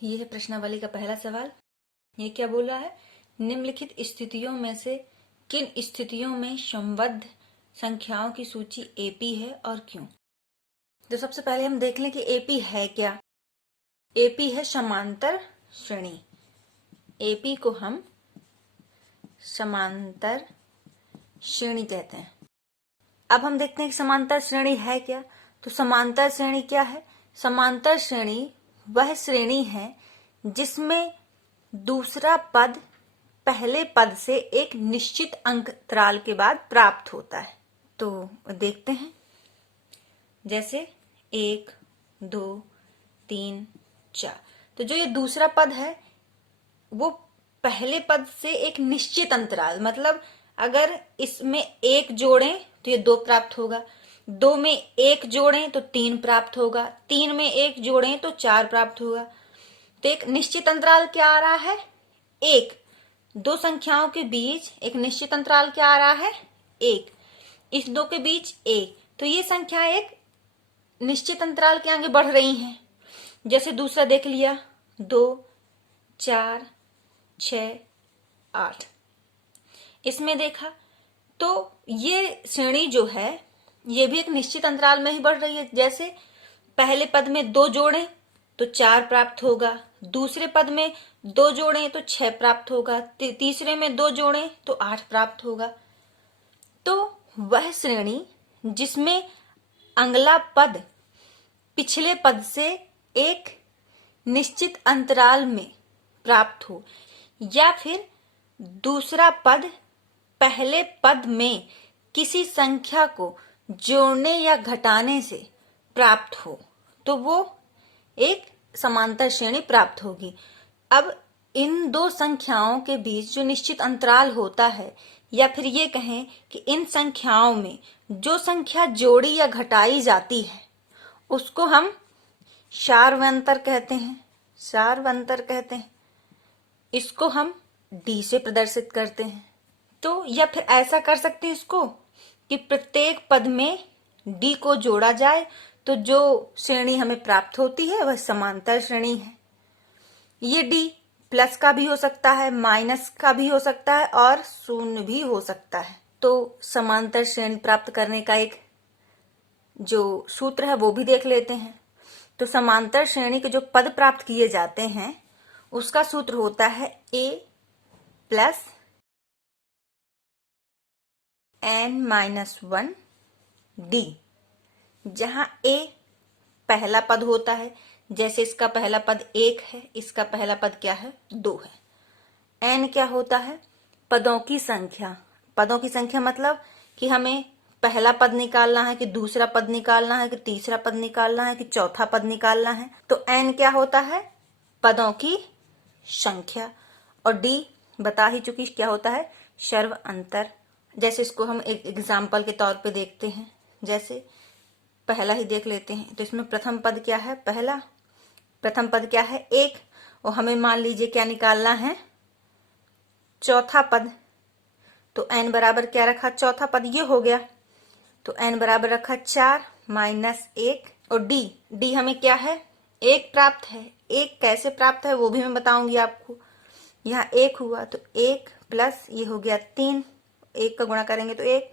ये है प्रश्नावली का पहला सवाल। ये क्या बोल रहा है, निम्नलिखित स्थितियों में से किन स्थितियों में संबद्ध संख्याओं की सूची एपी है और क्यों। तो सबसे पहले हम देख लें कि एपी है क्या। एपी है समांतर श्रेणी। एपी को हम समांतर श्रेणी कहते हैं। अब हम देखते हैं कि समांतर श्रेणी है क्या। तो समांतर श्रेणी क्या है? समांतर श्रेणी वह श्रेणी है जिसमें दूसरा पद पहले पद से एक निश्चित अंतराल के बाद प्राप्त होता है। तो देखते हैं, जैसे 1, 2, 3, 4। तो जो ये दूसरा पद है वो पहले पद से एक निश्चित अंतराल, मतलब अगर इसमें 1 जोड़ें तो ये 2 प्राप्त होगा, 2 में 1 जोड़ें तो 3 प्राप्त होगा, 3 में 1 जोड़ें तो 4 प्राप्त होगा। तो एक निश्चित अंतराल क्या आ रहा है? 1। दो संख्याओं के बीच एक निश्चित अंतराल क्या आ रहा है? 1। इस दो के बीच 1। तो ये संख्या एक निश्चित अंतराल के आगे बढ़ रही हैं। जैसे दूसरा देख लिया, 2, 4, 6, 8। इसमें देखा तो ये श्रेणी जो है ये भी एक निश्चित अंतराल में ही बढ़ रही है। जैसे पहले पद में 2 जोड़ें तो 4 प्राप्त होगा, दूसरे पद में 2 जोड़ें तो 6 प्राप्त होगा, तीसरे में 2 जोड़ें तो 8 प्राप्त होगा। तो वह श्रेणी जिसमें अगला पद पिछले पद से एक निश्चित अंतराल में प्राप्त हो, या फिर दूसरा पद पहले पद में किसी संख्या को जोड़ने या घटाने से प्राप्त हो, तो वो एक समांतर श्रेणी प्राप्त होगी। अब इन दो संख्याओं के बीच जो निश्चित अंतराल होता है, या फिर ये कहें कि इन संख्याओं में जो संख्या जोड़ी या घटाई जाती है उसको हम सार्वंतर कहते हैं। सार्वंतर कहते हैं। इसको हम डी से प्रदर्शित करते हैं। तो या फिर ऐसा कर सकते हैं इसको कि प्रत्येक पद में डी को जोड़ा जाए तो जो श्रेणी हमें प्राप्त होती है वह समांतर श्रेणी है। ये डी प्लस का भी हो सकता है, माइनस का भी हो सकता है और शून्य भी हो सकता है। तो समांतर श्रेणी प्राप्त करने का एक जो सूत्र है वो भी देख लेते हैं। तो समांतर श्रेणी के जो पद प्राप्त किए जाते हैं उसका सूत्र होता है a प्लस n-1 d, जहां a पहला पद होता है। जैसे इसका पहला पद 1 है, इसका पहला पद क्या है? 2 है। n क्या होता है? पदों की संख्या। पदों की संख्या मतलब कि हमें पहला पद निकालना है कि दूसरा पद निकालना है कि तीसरा पद निकालना है कि चौथा पद निकालना है। तो n क्या होता है? पदों की संख्या। और d बता ही चुकी क्या होता है? सर्व अंतर। जैसे इसको हम एक एग्जाम्पल के तौर पे देखते हैं। जैसे पहला ही देख लेते हैं। तो इसमें प्रथम पद क्या है? पहला प्रथम पद क्या है? 1। और हमें मान लीजिए क्या निकालना है? चौथा पद। तो n बराबर क्या रखा? चौथा पद ये हो गया। तो n बराबर रखा 4 माइनस 1। और d हमें क्या है? 1 प्राप्त है। 1 कैसे प्राप्त है वो भी मैं बताऊंगी आपको। यहाँ 1 हुआ तो 1 प्लस ये हो गया 3, 1 का गुणा करेंगे तो 1।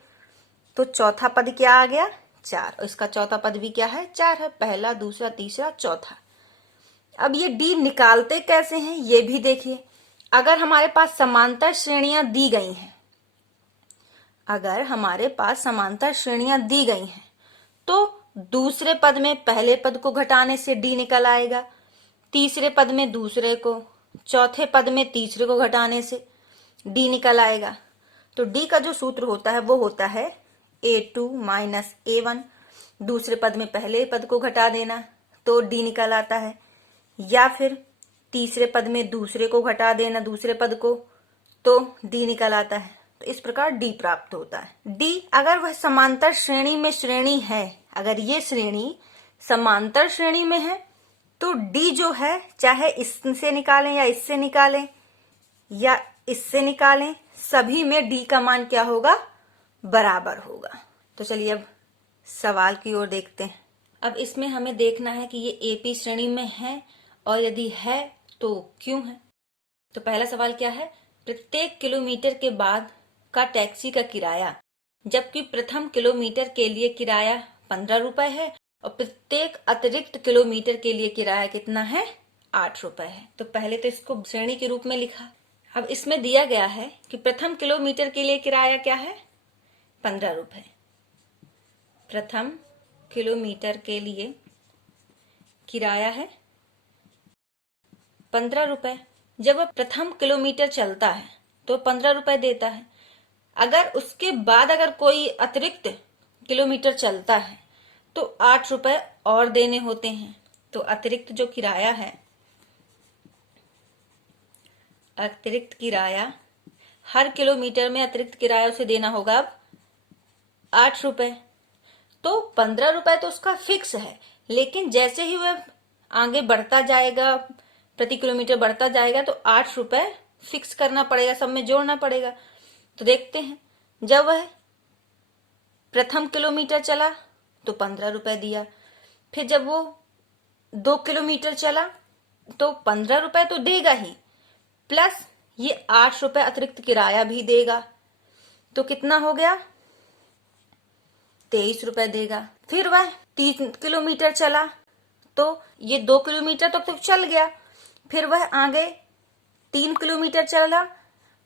तो चौथा पद क्या आ गया? 4। और इसका चौथा पद भी क्या है? 4 है। पहला, दूसरा, तीसरा, चौथा। अब ये डी निकालते कैसे हैं ये भी देखिए। अगर हमारे पास समांतर श्रेणियां दी गई हैं, अगर हमारे पास समांतर श्रेणियां दी गई हैं तो दूसरे पद में पहले पद को घटाने से डी निकल आएगा, तीसरे पद में दूसरे को, चौथे पद में तीसरे को घटाने से डी निकल आएगा। तो डी का जो सूत्र होता है वो होता है a2 माइनस a1। दूसरे पद में पहले पद को घटा देना तो डी निकल आता है, या फिर तीसरे पद में दूसरे को घटा देना, दूसरे पद को, तो डी निकल आता है। तो इस प्रकार डी प्राप्त होता है। डी अगर वह समांतर श्रेणी में श्रेणी है, अगर ये श्रेणी समांतर श्रेणी में है तो डी जो है चाहे इससे निकालें या इससे निकालें या इससे निकालें, सभी में डी का मान क्या होगा? बराबर होगा। तो चलिए अब सवाल की ओर देखते हैं। अब इसमें हमें देखना है कि ये एपी श्रेणी में है और यदि है तो क्यों है? तो पहला सवाल क्या है, प्रत्येक किलोमीटर के बाद का टैक्सी का किराया, जबकि प्रथम किलोमीटर के लिए किराया 15 रुपए है और प्रत्येक अतिरिक्त किलोमीटर के लिए किराया कितना है, 8 रुपए है। तो पहले तो इसको श्रेणी के रूप में लिखा। अब इसमें दिया गया है कि प्रथम किलोमीटर के लिए किराया क्या है, 15 रुपए। प्रथम किलोमीटर के लिए किराया है 15 रुपए। जब वह प्रथम किलोमीटर चलता है तो 15 रुपए देता है। अगर उसके बाद अगर कोई अतिरिक्त किलोमीटर चलता है तो 8 रुपए और देने होते हैं। तो अतिरिक्त जो किराया है, अतिरिक्त किराया, हर किलोमीटर में अतिरिक्त किराया उसे देना होगा अब 8 रुपए। तो 15 रुपए तो उसका फिक्स है, लेकिन जैसे ही वह आगे बढ़ता जाएगा, प्रति किलोमीटर बढ़ता जाएगा, तो 8 रुपए फिक्स करना पड़ेगा, सब में जोड़ना पड़ेगा। तो देखते हैं, जब वह प्रथम किलोमीटर चला तो 15 रुपए दिया, फिर जब वो 2 किलोमीटर चला तो 15 रुपए तो देगा ही, प्लस ये 8 रुपए अतिरिक्त किराया भी देगा। तो कितना हो गया, 23 रुपए देगा। फिर वह 3 किलोमीटर चला तो ये 2 किलोमीटर तो चल गया, फिर वह आगे 3 किलोमीटर चला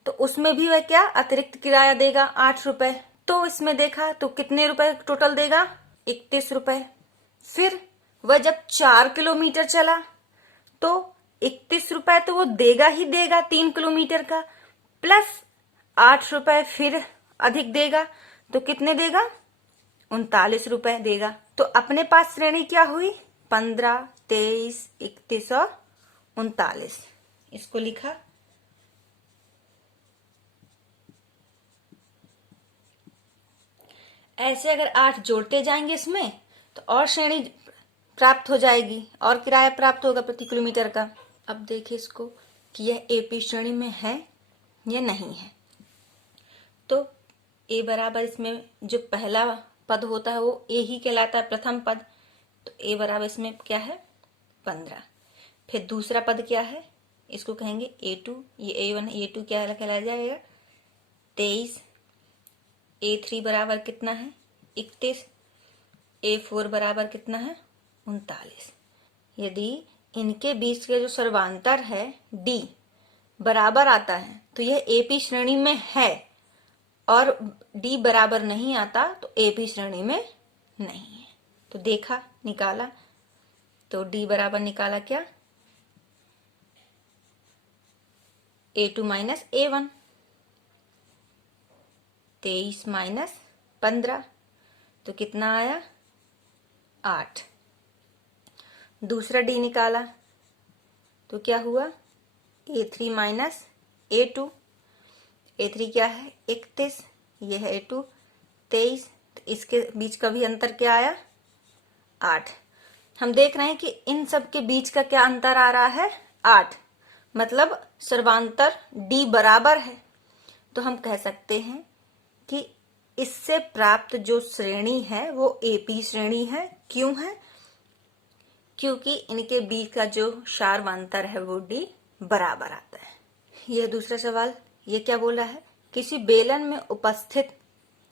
तो उसमें भी वह क्या, अतिरिक्त किराया देगा 8 रुपए। तो इसमें देखा तो कितने रुपए टोटल देगा, 31 रुपए। फिर वह जब 4 किलोमीटर चला तो 31 रुपए तो वो देगा ही देगा 3 किलोमीटर का, प्लस 8 रुपए फिर अधिक देगा। तो कितने देगा, 39 रुपए देगा। तो अपने पास श्रेणी क्या हुई, 15, 23, 31 और 39। इसको लिखा। ऐसे अगर 8 जोड़ते जाएंगे इसमें तो और श्रेणी प्राप्त हो जाएगी और किराया प्राप्त होगा प्रति किलोमीटर का। अब देखिए इसको कि यह एपी श्रेणी में है या नहीं है। तो ए बराबर, इसमें जो पहला पद होता है वो ए ही कहलाता है, प्रथम पद। तो ए बराबर इसमें क्या है, 15। फिर दूसरा पद क्या है, इसको कहेंगे A2, ये A1, A2 क्या कहलाया जाएगा, 23। A3 बराबर कितना है, 31। A4 बराबर कितना है, 39। यदि इनके बीच का जो सर्वांतर है D बराबर आता है तो यह एपी श्रेणी में है, और D बराबर नहीं आता तो एपी श्रेणी में नहीं है। तो देखा, निकाला, तो D बराबर निकाला क्या, A2 माइनस A1, 23 माइनस 15, तो कितना आया, 8। दूसरा D निकाला तो क्या हुआ, A3 माइनस A2, A3 क्या है, 31, ये है A2 23, तो इसके बीच का भी अंतर क्या आया, 8। हम देख रहे हैं कि इन सब के बीच का क्या अंतर आ रहा है, 8, मतलब सर्वांतर D बराबर है। तो हम कह सकते हैं कि इससे प्राप्त जो श्रेणी है वो एपी श्रेणी है। क्यों है, क्योंकि इनके बीच का जो सार्वंतर है वो D बराबर आता है। यह दूसरा सवाल, ये क्या बोला है, किसी बेलन में उपस्थित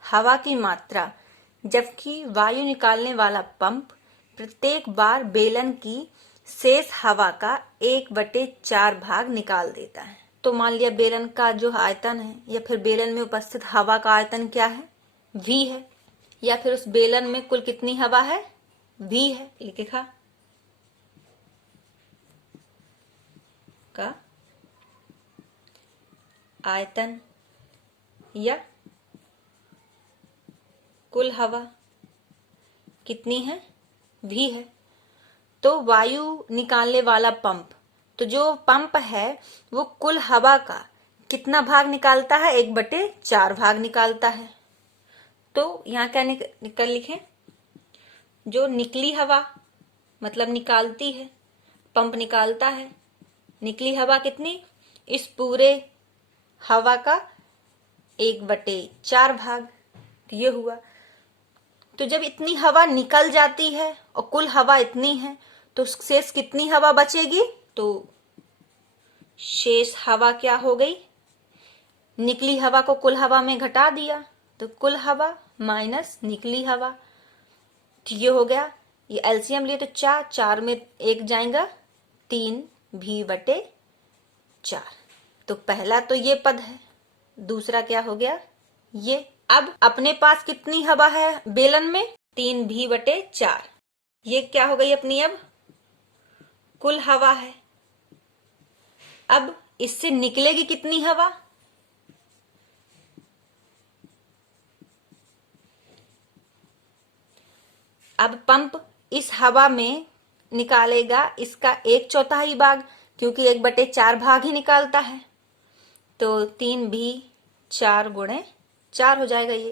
हवा की मात्रा जबकि वायु निकालने वाला पंप प्रत्येक बार बेलन की शेष हवा का 1/4 भाग निकाल देता है। तो मान लिया बेलन का जो आयतन है या फिर बेलन में उपस्थित हवा का आयतन क्या है, V है, या फिर उस बेलन में कुल कितनी हवा है, V है। लिखा का आयतन या कुल हवा कितनी है, V है। तो वायु निकालने वाला पंप, तो जो पंप है वो कुल हवा का कितना भाग निकालता है, 1/4 भाग निकालता है। तो यहाँ क्या निकल लिखे, जो निकली हवा मतलब निकालती है, पंप निकालता है, निकली हवा कितनी, इस पूरे हवा का 1/4 भाग, ये हुआ। तो जब इतनी हवा निकल जाती है और कुल हवा इतनी है तो शेष कितनी हवा बचेगी? तो शेष हवा क्या हो गई? निकली हवा को कुल हवा में घटा दिया, तो कुल हवा माइनस निकली हवा। तो ये हो गया, ये एलसीएम लिए तो 4, 4 में 1 जाएगा, 3v/4। तो पहला तो ये पद है, दूसरा क्या हो गया? ये। अब अपने पास कितनी हवा है बेलन में? 3v/4। ये क्या हो गई अपनी अब कुल हवा है। अब इससे निकलेगी कितनी हवा? अब पंप इस हवा में निकालेगा इसका 1/4 भाग, क्योंकि 1/4 भाग ही निकालता है। तो 3v/4 गुणे 4 हो जाएगा ये।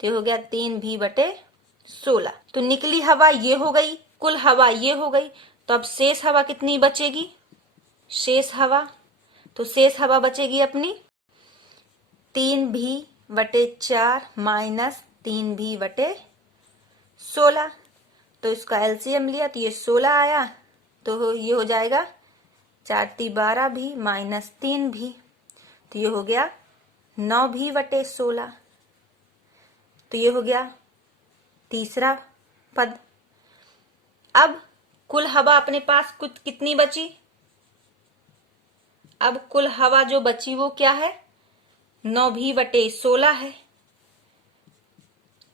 तो ये हो गया 3v/16। तो निकली हवा ये हो गई, कुल हवा ये हो गई। तो अब शेष हवा कितनी बचेगी? शेष हवा, तो शेष हवा बचेगी अपनी 3v/4 माइनस 3v/16। तो इसका एलसीएम लिया तो ये 16 आया। तो ये हो जाएगा 4×3 = 12 भी माइनस 3 भी। तो ये हो गया 9v/16। तो ये हो गया तीसरा पद। अब कुल हवा अपने पास कुछ कितनी बची? अब कुल हवा जो बची वो क्या है? 9v/16 है।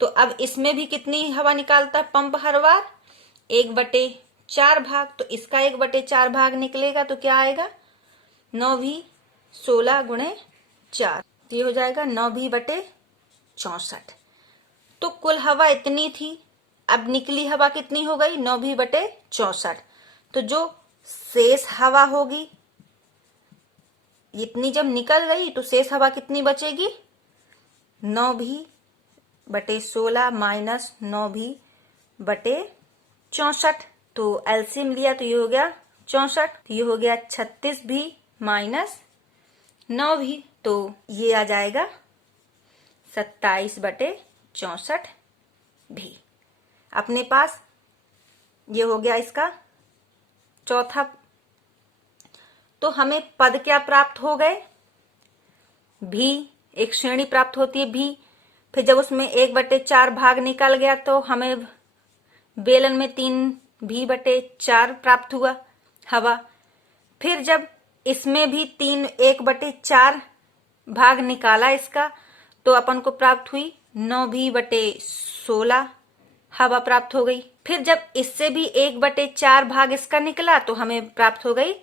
तो अब इसमें भी कितनी हवा निकालता है पंप हर बार? 1/4 भाग। तो इसका 1/4 भाग निकलेगा तो क्या आएगा? 9v/16 गुणे 4। तो ये हो जाएगा 9v/64। तो कुल हवा इतनी थी, अब निकली हवा कितनी हो गई? 9v/64। तो जो शेष हवा होगी इतनी जब निकल गई तो शेष हवा कितनी बचेगी? 9v/16 minus 9v/64। तो एलसीएम लिया तो ये हो गया 64। तो ये हो गया 36 भी माइनस 9 भी। तो ये आ जाएगा 27/64 भी। अपने पास ये हो गया इसका चौथा। तो हमें पद क्या प्राप्त हो गए? भी, एक श्रेणी प्राप्त होती है भी। फिर जब उसमें 1/4 भाग निकल गया तो हमें बेलन में 3v/4 प्राप्त हुआ हवा। फिर जब इसमें भी 1/4 भाग निकाला इसका, तो अपन को प्राप्त हुई 9v/16 हवा प्राप्त हो गई। फिर जब इससे भी 1/4 भाग इसका निकला तो हमें प्राप्त हो गई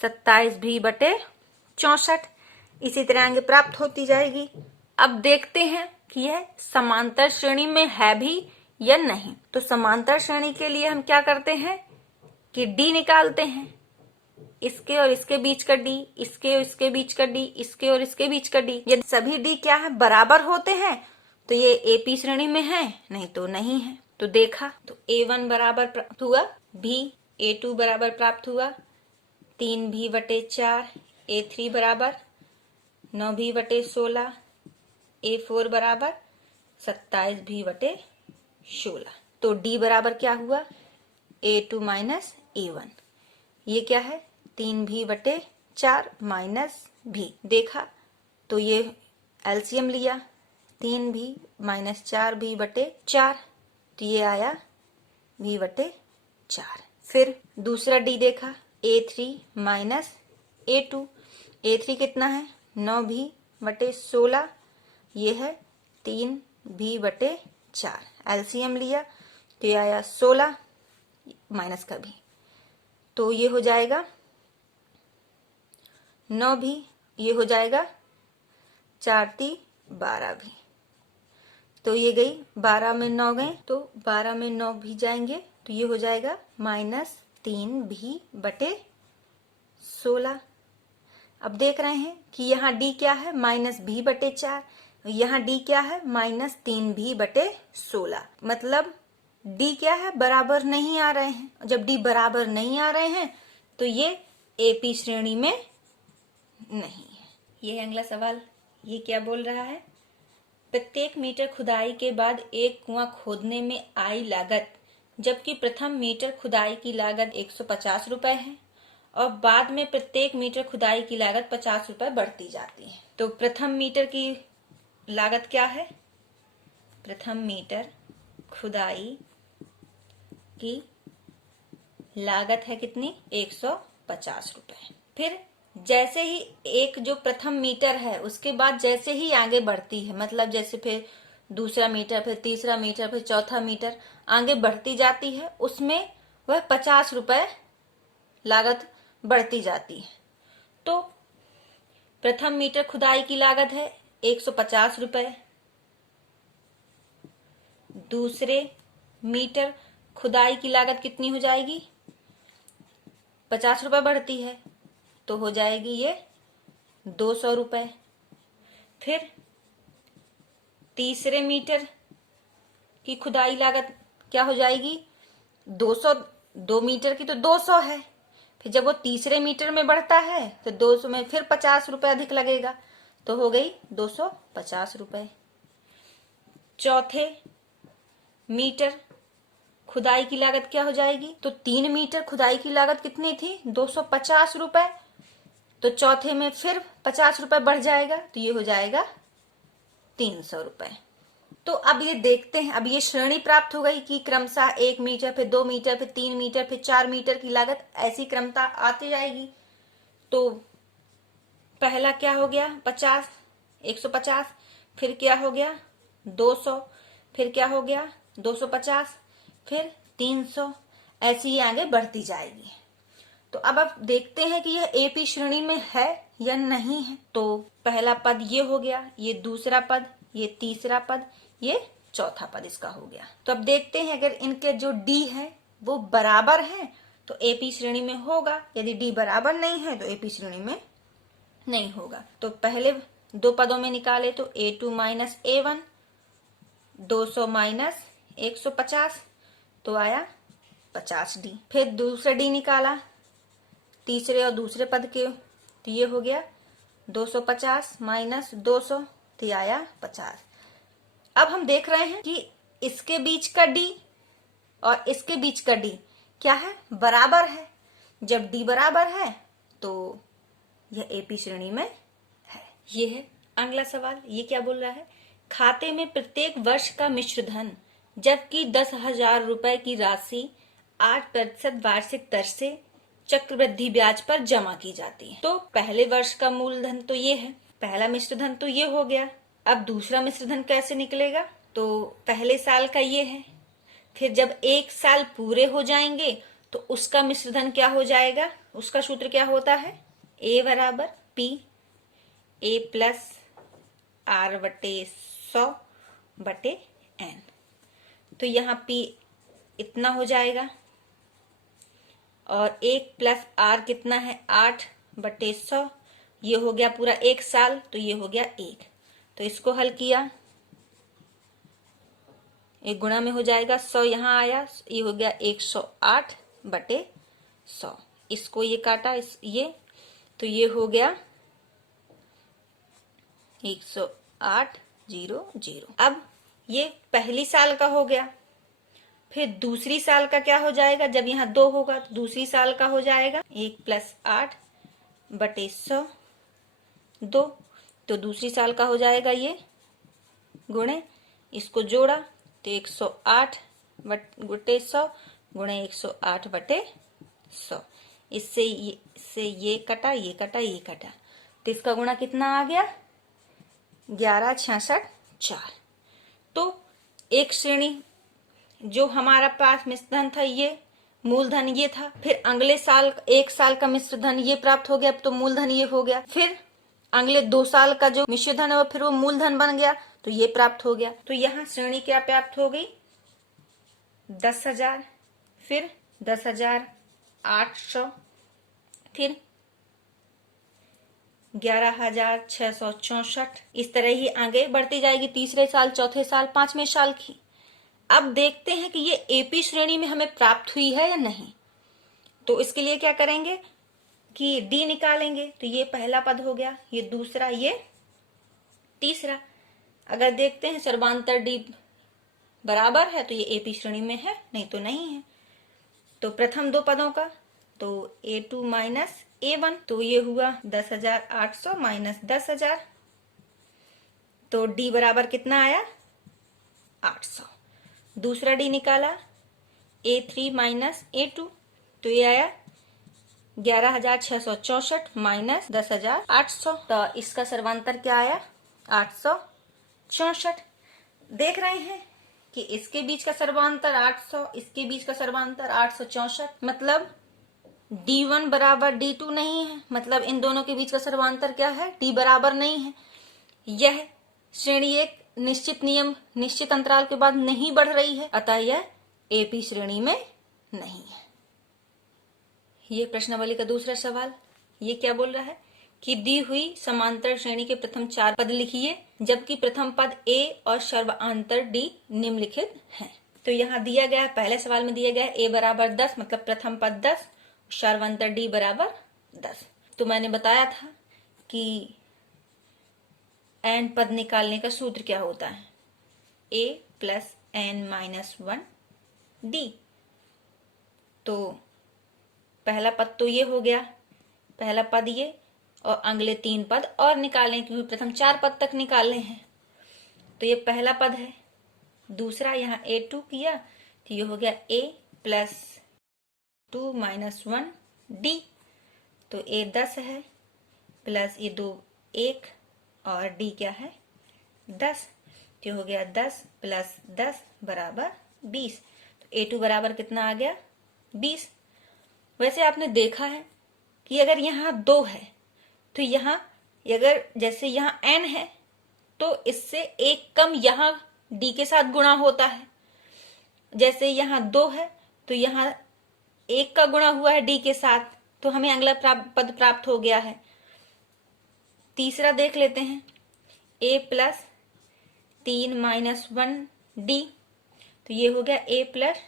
27v/64। इसी तरह आगे प्राप्त होती जाएगी। अब देखते हैं कि यह समांतर श्रेणी में है भी या नहीं। तो समांतर श्रेणी के लिए हम क्या करते हैं कि डी निकालते हैं। इसके और इसके बीच का डी, इसके और इसके बीच का डी, इसके और इसके बीच का डी। यदि सभी डी क्या है? बराबर होते हैं तो ये एपी श्रेणी में है, नहीं तो नहीं है। तो देखा तो A1 बराबर प्राप्त हुआ भी, A2 बराबर प्राप्त हुआ 3v/4, A3 बराबर 9v/16, A4 बराबर 27v/16। तो D बराबर क्या हुआ? A2 minus A1। ये क्या है? 3v/4 माइनस भी। देखा तो ये एलसीएम लिया 3v माइनस 4v/4। तो ये आया v/4। फिर दूसरा डी देखा A3 माइनस A2। A3 कितना है? 9v/16। ये है 3v/4। एलसीएम लिया तो ये आया 16 माइनस का भी। तो ये हो जाएगा 9 भी, ये हो जाएगा 4×3 = 12 भी। तो ये गई 12 में 9 गए तो 12 में 9 भी जाएंगे। तो ये हो जाएगा -3v/16। अब देख रहे हैं कि यहाँ डी क्या है? -v/4। यहाँ डी क्या है? -3v/16। मतलब डी क्या है? बराबर नहीं आ रहे हैं। जब डी बराबर नहीं आ रहे हैं तो ये एपी श्रेणी में नहीं है। ये है अगला सवाल। ये क्या बोल रहा है? प्रत्येक मीटर खुदाई के बाद एक कुआं खोदने में आई लागत जबकि प्रथम मीटर खुदाई की लागत 150 रुपए है और बाद में प्रत्येक मीटर खुदाई की लागत 50 रुपए बढ़ती जाती है। तो प्रथम मीटर की लागत क्या है? प्रथम मीटर खुदाई की लागत है कितनी? 150 रुपए। फिर जैसे ही एक जो प्रथम मीटर है उसके बाद जैसे ही आगे बढ़ती है, मतलब जैसे फिर दूसरा मीटर, फिर तीसरा मीटर, फिर चौथा मीटर आगे बढ़ती जाती है, उसमें वह 50 रुपए लागत बढ़ती जाती है। तो प्रथम मीटर खुदाई की लागत है 150 रुपए, दूसरे मीटर खुदाई की लागत कितनी हो जाएगी? 50 रुपए बढ़ती है तो हो जाएगी ये 200 रुपए। फिर तीसरे मीटर की खुदाई लागत क्या हो जाएगी? 200, 2 मीटर की तो 200 है। फिर जब वो तीसरे मीटर में बढ़ता है तो 200 में फिर 50 रुपए अधिक लगेगा, तो हो गई 250 रुपए। चौथे मीटर खुदाई की लागत क्या हो जाएगी? तो 3 मीटर खुदाई की लागत कितनी थी? 250 रुपए। तो चौथे में फिर 50 रुपए बढ़ जाएगा, तो ये हो जाएगा 300 रुपए। तो अब ये देखते हैं, अब ये श्रेणी प्राप्त हो गई कि क्रमशः 1 मीटर, फिर 2 मीटर, फिर 3 मीटर, फिर 4 मीटर की लागत ऐसी क्रमता आती जाएगी। तो पहला क्या हो गया? 50, 150, फिर क्या हो गया? 200, फिर क्या हो गया? 250, फिर 300, ऐसी ही आगे बढ़ती जाएगी। तो अब आप देखते हैं कि यह एपी श्रेणी में है या नहीं है। तो पहला पद ये हो गया, ये दूसरा पद, ये तीसरा पद, ये चौथा पद इसका हो गया। तो अब देखते हैं अगर इनके जो डी है वो बराबर है तो एपी श्रेणी में होगा, यदि डी बराबर नहीं है तो एपी श्रेणी में नहीं होगा। तो पहले दो पदों में निकाले तो A2 माइनस A1, 200 माइनस 150, तो आया 50D। फिर दूसरा डी निकाला तीसरे और दूसरे पद के, तो ये हो गया 250 माइनस 200, तो आया 50। अब हम देख रहे हैं कि इसके बीच का डी और इसके बीच का डी क्या है? बराबर है। जब डी बराबर है तो यह एपी श्रेणी में है। ये है अगला सवाल। ये क्या बोल रहा है? खाते में प्रत्येक वर्ष का मिश्र धन जबकि 10,000 रुपए की राशि 8% वार्षिक दर से चक्रवृद्धि ब्याज पर जमा की जाती है। तो पहले वर्ष का मूलधन तो ये है, पहला मिश्र धन तो ये हो गया। अब दूसरा मिश्र धन कैसे निकलेगा? तो पहले साल का ये है, फिर जब 1 साल पूरे हो जाएंगे तो उसका मिश्र धन क्या हो जाएगा? उसका सूत्र क्या होता है? A बराबर P A प्लस R बटे 100 बटे N। तो यहाँ P इतना हो जाएगा और 1 प्लस R कितना है? 8 बटे 100, ये हो गया पूरा 1 साल, तो ये हो गया 1। तो इसको हल किया, एक गुणा में हो जाएगा, 100 यहाँ आया, ये हो गया 108 बटे 100। इसको ये काटा ये, तो ये हो गया 108,000। अब ये पहली साल का हो गया। फिर दूसरी साल का क्या हो जाएगा? जब यहाँ 2 होगा तो दूसरी साल का हो जाएगा 1 प्लस 8 बटे 100 2। तो दूसरी साल का हो जाएगा ये गुणे, इसको जोड़ा तो 108 बटे 100 गुणे 108 बटे 100। इससे ये कटा, ये कटा, ये कटा, तो इसका गुणा कितना आ गया? 1166,4। तो एक श्रेणी जो हमारा पास मिश्र धन था, ये मूलधन ये था। फिर अगले साल 1 साल का मिश्र धन ये प्राप्त हो गया, तो मूलधन ये हो गया। फिर अगले 2 साल का जो मिश्र धन है वो फिर वो मूलधन बन गया, तो ये प्राप्त हो गया। तो यहाँ श्रेणी क्या प्राप्त हो गई? 10,000, फिर 10,800, फिर 11,664। इस तरह ही आगे बढ़ती जाएगी, तीसरे साल, चौथे साल, 5वें साल की। अब देखते हैं कि ये एपी श्रेणी में हमें प्राप्त हुई है या नहीं। तो इसके लिए क्या करेंगे कि डी निकालेंगे। तो ये पहला पद हो गया, ये दूसरा, ये तीसरा। अगर देखते हैं सर्वांतर डी बराबर है तो ये एपी श्रेणी में है, नहीं तो नहीं है। तो प्रथम दो पदों का, तो A2 माइनस A1, तो ये हुआ 10,800 माइनस 10,000, तो D बराबर कितना आया 800। दूसरा D निकाला A3 माइनस A2, तो ये आया 11,664 माइनस 10,800, तो इसका सर्वांतर क्या आया 864। देख रहे हैं कि इसके बीच का सर्वांतर 800, इसके बीच का सर्वांतर 864, मतलब D1 बराबर D2 नहीं है, मतलब इन दोनों के बीच का सर्वांतर क्या है, D बराबर नहीं है। यह श्रेणी एक निश्चित नियम, निश्चित अंतराल के बाद नहीं बढ़ रही है, अतः यह एपी श्रेणी में नहीं है। ये प्रश्नावली का दूसरा सवाल, ये क्या बोल रहा है कि दी हुई समांतर श्रेणी के प्रथम 4 पद लिखिए, जबकि प्रथम पद A और सर्वांतर D निम्नलिखित हैं। तो यहाँ दिया गया, पहले सवाल में दिया गया A बराबर 10, मतलब प्रथम पद 10, सर्वांतर D बराबर 10। तो मैंने बताया था कि n पद निकालने का सूत्र क्या होता है, A plus n minus 1 D। तो पहला पद तो ये हो गया, पहला पद ये, और अगले 3 पद और निकालें क्योंकि प्रथम 4 पद तक निकालने हैं। तो ये पहला पद है। दूसरा यहाँ A2 किया तो ये हो गया A प्लस 2 माइनस 1 D, तो A 10 है, प्लस ये 2 1 और D क्या है 10, तो हो गया 10 प्लस 10 बराबर 20। तो A2 बराबर कितना आ गया 20। वैसे आपने देखा है कि अगर यहाँ 2 है तो यहाँ, अगर जैसे यहाँ n है तो इससे एक कम यहाँ d के साथ गुणा होता है। जैसे यहाँ 2 है तो यहाँ 1 का गुणा हुआ है d के साथ, तो हमें अगला पद प्राप्त हो गया है। तीसरा देख लेते हैं, a प्लस 3 माइनस 1 d, तो ये हो गया a प्लस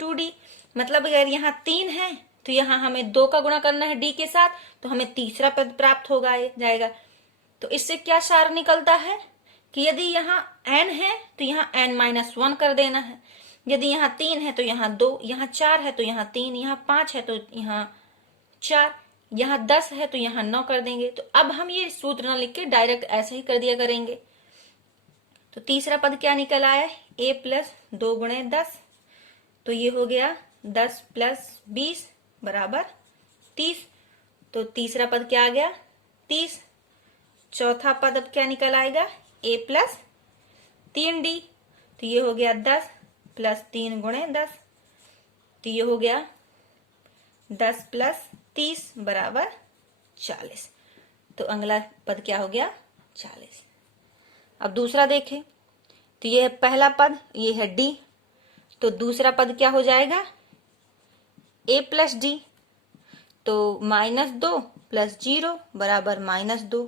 2d। मतलब अगर यहाँ 3 है तो यहाँ हमें 2 का गुणा करना है d के साथ, तो हमें तीसरा पद प्राप्त हो जाएगा। तो इससे क्या सार निकलता है कि यदि यहाँ n है तो यहाँ n माइनस 1 कर देना है, यदि यहाँ 3 है तो यहाँ 2, यहाँ 4 है तो यहाँ 3, यहाँ 5 है तो यहाँ 4, यहाँ 10 है तो यहाँ 9 कर देंगे। तो अब हम ये सूत्र न लिख के डायरेक्ट ऐसे ही कर दिया करेंगे। तो तीसरा पद क्या निकल आया, a प्लस 2 गुणे 10, तो ये हो गया 10 प्लस 20 बराबर 30। तो तीसरा पद क्या आ गया 30। चौथा पद अब क्या निकल आएगा, a प्लस 3d, तो ये हो गया 10 प्लस 3 गुणे 10, तो ये हो गया 10 प्लस 30 बराबर 40। तो अगला पद क्या हो गया 40। अब दूसरा देखें तो ये है पहला पद, ये है d, तो दूसरा पद क्या हो जाएगा a प्लस डी, तो -2 प्लस 0 बराबर -2।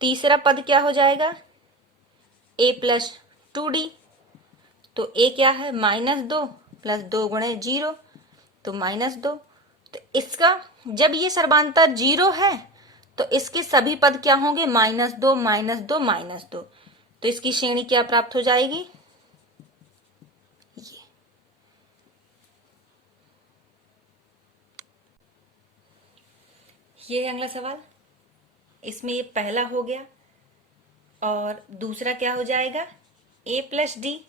तीसरा पद क्या हो जाएगा a प्लस 2d, तो a क्या है -2 प्लस 2 गुणे 0, तो -2। तो इसका जब ये सर्वांतर 0 है तो इसके सभी पद क्या होंगे -2 -2 -2, तो इसकी श्रेणी क्या प्राप्त हो जाएगी, ये है अगला सवाल। इसमें ये पहला हो गया और दूसरा क्या हो जाएगा a प्लस डी,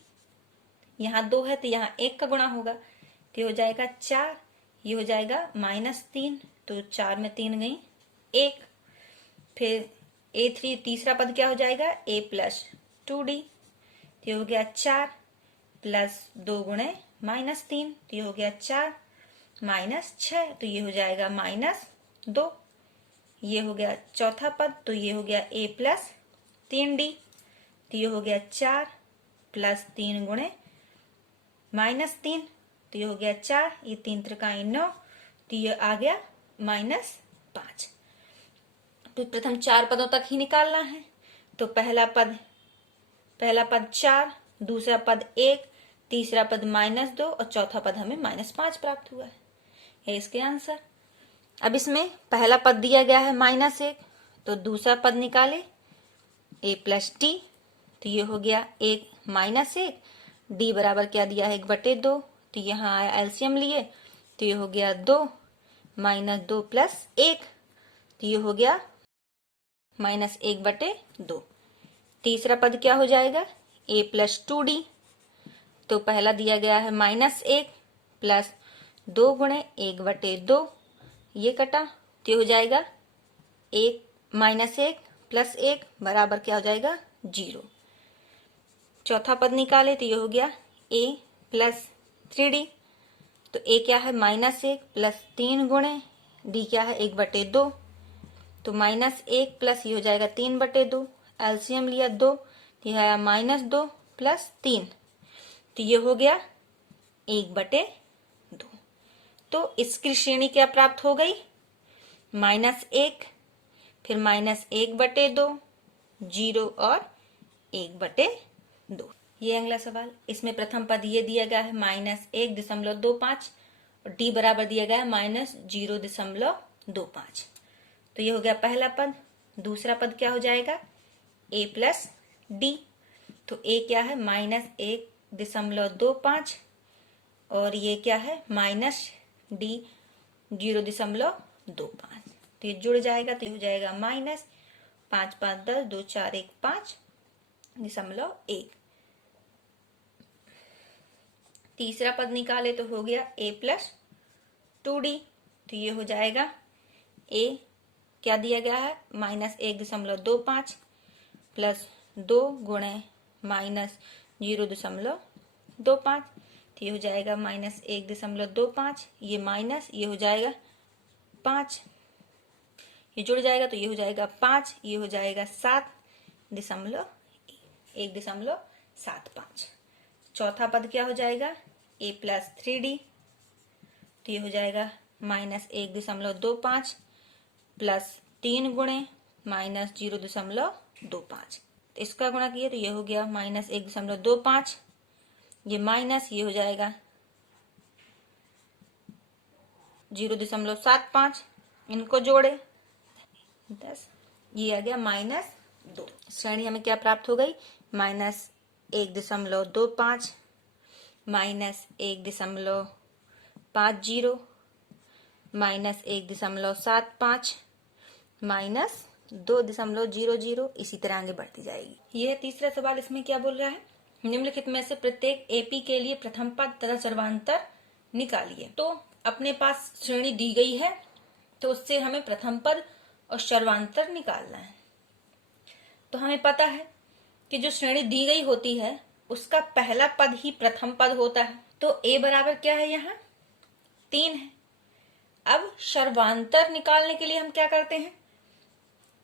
यहाँ 2 है तो यहाँ 1 का गुणा होगा, तो ये हो जाएगा 4, ये हो जाएगा -3, तो 4 में 3 गई 1। फिर a3 तीसरा पद क्या हो जाएगा a प्लस 2d, तो ये हो गया 4 प्लस 2 गुणे -3, तो ये हो गया 4 -6, तो ये हो जाएगा -2। ये हो गया चौथा पद, तो ये हो गया a प्लस 3d, तो ये हो गया 4 प्लस 3 गुणे -3, तो ये हो गया 4, ये 3 त्रिकाई 9, तो ये आ गया -5। तो प्रथम 4 पदों तक ही निकालना है। तो पहला पद 4, दूसरा पद 1, तीसरा पद -2 और चौथा पद हमें -5 प्राप्त हुआ है इसके आंसर। अब इसमें पहला पद दिया गया है -1, तो दूसरा पद निकाले a प्लस टी, तो ये हो गया 1 -1, डी बराबर क्या दिया है 1/2, तो यहाँ आया एलसीएम लिए तो ये हो गया 2 -2 + 1, तो ये हो गया -1/2। तीसरा पद क्या हो जाएगा a + 2d, तो पहला दिया गया है -1 + 2 × 1/2, ये कटा तो ये हो जाएगा 1 + 1 बराबर क्या हो जाएगा 0। चौथा पद निकाले तो ये हो गया a + 3d, तो a क्या है -1 + 3 × d क्या है 1/2, तो -1 प्लस ये हो जाएगा 3/2, एलसीएम लिया 2 तो यह आया -2 + 3, तो ये हो गया 1/2। तो इसकी श्रेणी क्या प्राप्त हो गई -1, फिर -1/2, 0 और 1/2। ये अगला सवाल, इसमें प्रथम पद ये दिया गया है -1.25 और डी बराबर दिया गया है -0.25, तो ये हो गया पहला पद। दूसरा पद क्या हो जाएगा a + d, तो a क्या है -1.25 और ये क्या है -d 0.25, तो ये जुड़ जाएगा तो ये हो जाएगा -5 5 10 2 4 1 5.1। तीसरा पद निकाले तो हो गया a + 2d, तो ये हो जाएगा a क्या दिया गया है -1.25 + 2 × -0.25, तो ये हो जाएगा -1.25, ये माइनस ये हो जाएगा 5, ये जुड़ जाएगा तो ये हो जाएगा 5, ये हो जाएगा 1.75। चौथा पद क्या हो जाएगा a + 3d, तो ये हो जाएगा -1.25 + 3 × -0.25, तो इसका गुणा किए तो ये हो गया -1.25, ये माइनस ये हो जाएगा 0.75, इनको जोड़े 10, ये आ गया -2। श्रेणी हमें क्या प्राप्त हो गई -1.25 -1.50 -1.75 -2.00, इसी तरह आगे बढ़ती जाएगी। यह तीसरा सवाल, इसमें क्या बोल रहा है निम्नलिखित में से प्रत्येक एपी के लिए प्रथम पद तथा सर्वांतर निकालिए। तो अपने पास श्रेणी दी गई है तो उससे हमें प्रथम पद और सर्वांतर निकालना है। तो हमें पता है कि जो श्रेणी दी गई होती है उसका पहला पद ही प्रथम पद होता है, तो a बराबर क्या है यहाँ 3 है। अब सर्वांतर निकालने के लिए हम क्या करते हैं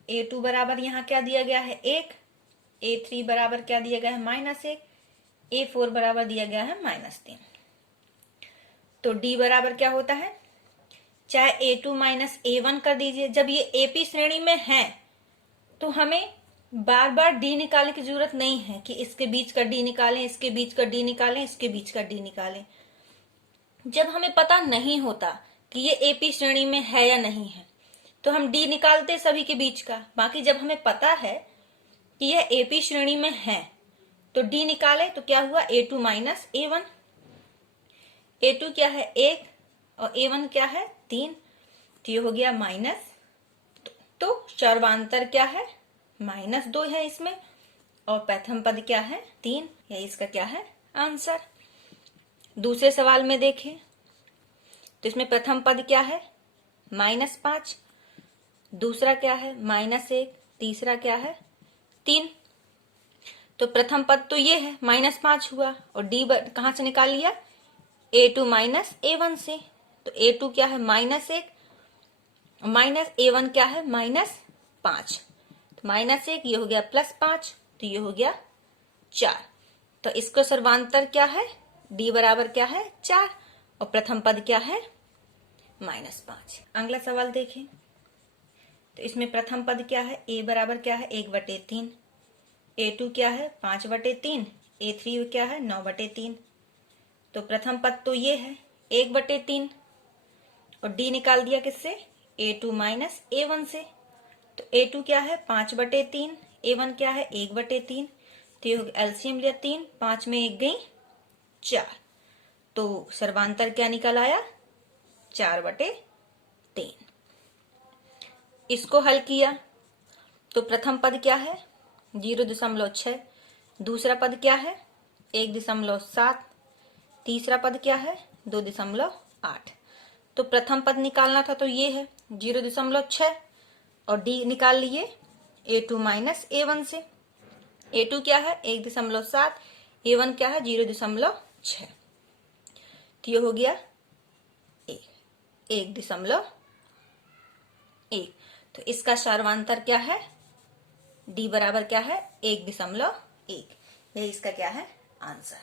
a2 बराबर यहाँ क्या दिया गया है 1, a3 बराबर क्या दिया गया है -1, a4 बराबर दिया गया है -3, तो d बराबर क्या होता है चाहे a2 -a1 कर दीजिए। जब ये एपी श्रेणी में है तो हमें बार बार डी निकालने की जरूरत नहीं है कि इसके बीच का डी निकालें, इसके बीच का डी निकालें, इसके बीच का डी निकालें। जब हमें पता नहीं होता कि ये एपी श्रेणी में है या नहीं है तो हम डी निकालते सभी के बीच का। बाकी जब हमें पता है कि यह एपी श्रेणी में है तो डी निकाले तो क्या हुआ a2 -a1, a2 क्या है 1 और a1 क्या है 3, तो ये हो गया -2। तो सर्वांतर क्या है -2 है इसमें और प्रथम पद क्या है 3, यह इसका क्या है आंसर। दूसरे सवाल में देखें तो इसमें प्रथम पद क्या है -5, दूसरा क्या है -1, तीसरा क्या है 3। तो प्रथम पद तो ये है -5 हुआ और डी कहां से निकाल लिया a2 -a1 से, तो a2 क्या है -1 -a1 क्या है -5, तो -1 ये हो गया +5, तो ये हो गया 4। तो इसको सर्वांतर क्या है d बराबर क्या है 4 और प्रथम पद क्या है -5। अगला सवाल देखें तो इसमें प्रथम पद क्या है a बराबर क्या है 1/3, a2 क्या है 5/3, a3 क्या है 9/3। तो प्रथम पद तो ये है 1/3 और d निकाल दिया किससे a2 -a1 से, तो a2 क्या है 5/3, a1 क्या है 1/3, तो ये हो गया, एलसीएम लिया 3, 5 में 1 गई 4, तो सर्वांतर क्या निकल आया 4/3। इसको हल किया तो प्रथम पद क्या है 0.6, दूसरा पद क्या है 1.7, तीसरा पद क्या है 2.8। तो प्रथम पद निकालना था तो ये है 0.6 और डी निकाल लिए A2 माइनस A1 से। A2 क्या है 1.7, A1 क्या है 0.6, तो ये हो गया 1.1। तो इसका सर्वांतर क्या है डी बराबर क्या है 1.1। ये इसका क्या है आंसर।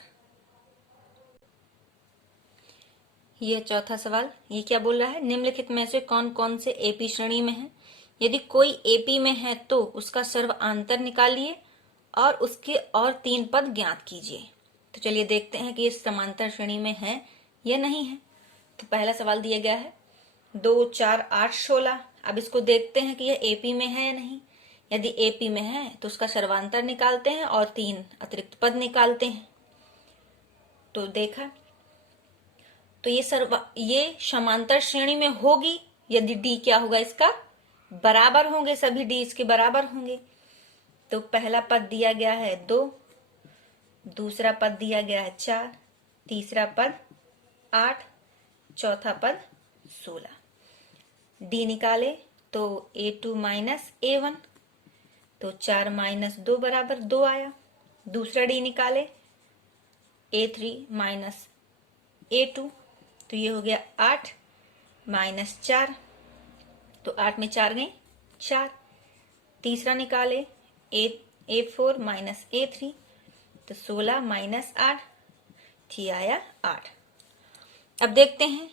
ये चौथा सवाल, ये क्या बोल रहा है, निम्नलिखित में से कौन कौन से एपी श्रेणी में है, यदि कोई एपी में है तो उसका सर्वांतर निकालिए और उसके और 3 पद ज्ञात कीजिए। तो चलिए देखते हैं कि ये समांतर श्रेणी में है या नहीं है। तो पहला सवाल दिया गया है 2, 4, 8, 16। अब इसको देखते हैं कि यह एपी में है या नहीं। यदि एपी में है तो उसका सर्वांतर निकालते हैं और 3 अतिरिक्त पद निकालते हैं। तो देखा, तो ये समांतर श्रेणी में होगी यदि डी क्या होगा इसका बराबर होंगे, सभी डी इसके बराबर होंगे। तो पहला पद दिया गया है 2, दूसरा पद दिया गया है 4, तीसरा पद 8, चौथा पद 16। डी निकाले तो A2 माइनस A1, तो 4 माइनस 2 बराबर 2 आया। दूसरा डी निकाले A3 माइनस A2, तो ये हो गया 8 माइनस 4, तो 8 में 4 गए 4। तीसरा निकाले A4 माइनस A3, तो 16 माइनस 8, थी आया 8। अब देखते हैं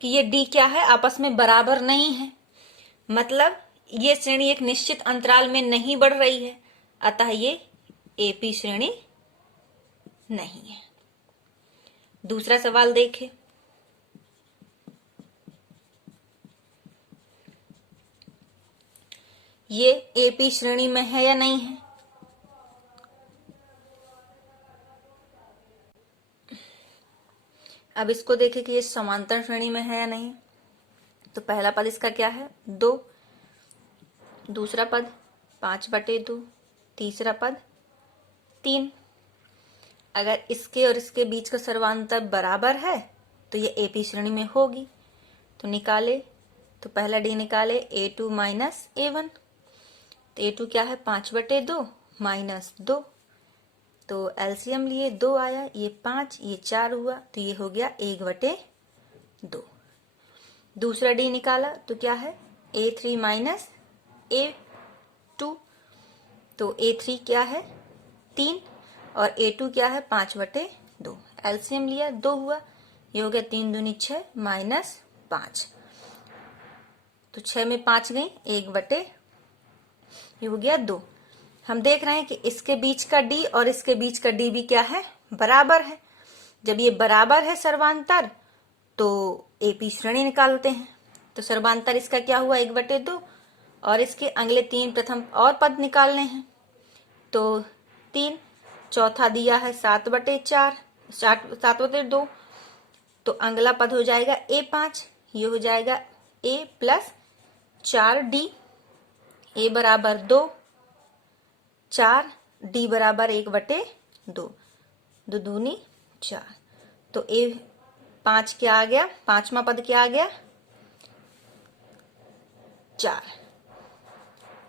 कि ये डी क्या है आपस में बराबर नहीं है, मतलब ये श्रेणी एक निश्चित अंतराल में नहीं बढ़ रही है, अतः ये एपी श्रेणी नहीं है। दूसरा सवाल देखें, ये एपी श्रेणी में है या नहीं है। अब इसको देखें कि ये समांतर श्रेणी में है या नहीं। तो पहला पद इसका क्या है 2, दूसरा पद 5/2, तीसरा पद 3। अगर इसके और इसके बीच का सर्वांतर बराबर है तो ये एपी श्रेणी में होगी। तो निकाले, तो पहला डी निकाले A2 माइनस A1, तो A2 क्या है 5/2 माइनस 2, तो एलसीएम लिए 2 आया, ये 5, ये 4 हुआ, तो ये हो गया 1/2। दूसरा डी निकाला तो क्या है A3 माइनस A2, तो A3 क्या है 3 और A2 क्या है 5/2, एलसीएम लिया 2 हुआ, ये हो गया 3 दूनी 6 माइनस 5, तो 6 में 5 गई 1/, ये हो गया 2। हम देख रहे हैं कि इसके बीच का डी और इसके बीच का डी भी क्या है बराबर है। जब ये बराबर है सर्वांतर तो एपी श्रेणी निकालते हैं। तो सर्वांतर इसका क्या हुआ 1/2 और इसके अगले 3 प्रथम और पद निकालने हैं। तो 3, चौथा दिया है 7/4, 7/2, तो अगला पद हो जाएगा A5, ये हो जाएगा A प्लस 4D, A बराबर 2, 4, D बराबर 1/2, 2 दूनी 4, तो A5 क्या आ गया, पांचवा पद क्या आ गया 4।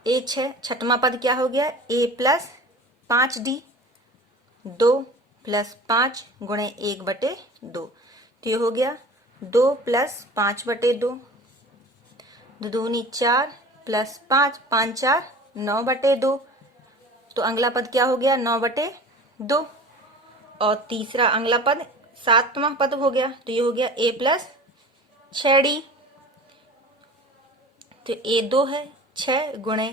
A6 छठवां पद क्या हो गया A प्लस 5D, 2 प्लस 5 गुणे 1/2, तो ये हो गया 2 प्लस 5/2, 2 दूनी 4 प्लस 5, 5 4 9/2, तो अगला पद क्या हो गया 9/2, और तीसरा अगला पद 7वां पद हो गया, तो ये हो गया A प्लस 6D, तो A 2 है 6 गुणे